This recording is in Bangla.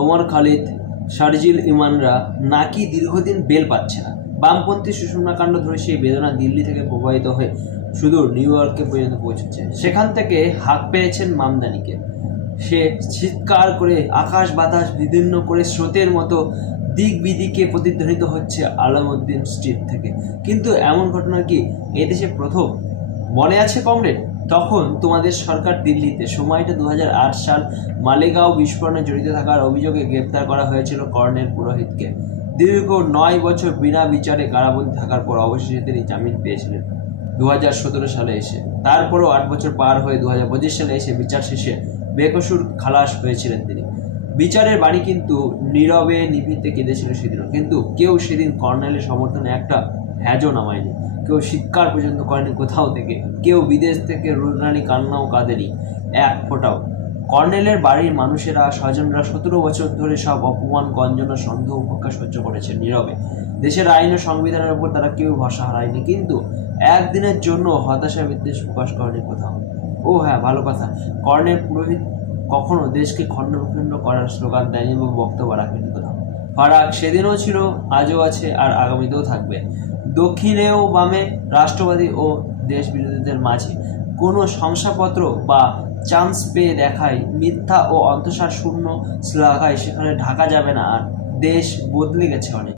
ওমর খালিদ, শারজিল ইমানরা নাকি দীর্ঘদিন বেল পাচ্ছে না? বামপন্থী সুষমনাকাণ্ড ধরে সেই বেদনা দিল্লি থেকে প্রবাহিত হয়ে সুদূর নিউ ইয়র্কে পর্যন্ত পৌঁছেছে সেখান থেকে হাত পেয়েছেন মামদানিকে। সে চিৎকার করে, আকাশ বাতাস বিভিন্ন করে স্রোতের মতো দিক বিদিকে প্রতিধ্বনিত হচ্ছে আলামউদ্দিন স্ট্রিট থেকে। কিন্তু এমন ঘটনা কি এদেশে প্রথম? মনে আছে কমরেড? তখন তোমাদের সরকার দিল্লিতে, সময়টা দু হাজার আট সাল মালেগাঁও বিস্ফোরণে জড়িত থাকার অভিযোগে গ্রেপ্তার করা হয়েছিল কর্নেল পুরোহিতকে। দীর্ঘ নয় বছর বিনা বিচারে কারাবন্দী থাকার পর অবশেষে তিনি জামিন পেয়েছিলেন দু হাজার সতেরো সালে এসে। তারপরও আট বছর পার হয়ে দুহাজার পঁচিশ সালে এসে বিচার শেষে বেকসুর খালাস হয়েছিলেন তিনি। বিচারের বাণী কিন্তু নীরবে নিভিতে কেঁদেছিল সেদিনও। কিন্তু কেউ সেদিন কর্নেলের সমর্থনে একটা হ্যাজও নামায়নি কেউ শিক্ষার পর্যন্ত করেনি কোথাও থেকে। কেউ বিদেশ থেকে রুনানি কান্নাও কাঁদেনি। এক ফোটাও। কর্নেলের বাড়ির মানুষেরা, স্বজনরা সতেরো বছর ধরে সব অপমান, গঞ্জনা, সন্দেহ উপেক্ষা সহ্য করেছে নীরবে। দেশের আইন ও সংবিধানের উপর তারা কেউ ভাষা হারায়নি। কিন্তু একদিনের জন্য হতাশা বিদ্বেষ প্রকাশ করেনি কোথাও। ও হ্যাঁ ভালো কথা। কর্নেল পুরোহিত কখনো দেশকে খণ্ড বিখণ্ড করার স্লোগান দেয়নি এবং বক্তব্য রাখেনি কোথাও। ফারাক সেদিনও ছিল, আজও আছে আর আগামীতেও থাকবে। দক্ষিণেও বামে রাষ্ট্রবাদী ও দেশ বিরোধীদের মাঝে কোনো শংসাপত্র বা চান্স পেয়ে দেখায় মিথ্যা ও অন্তঃসার শূন্য শ্লাঘায় সেখানে ঢাকা যাবে না আর দেশ বদলে গেছে অনেক।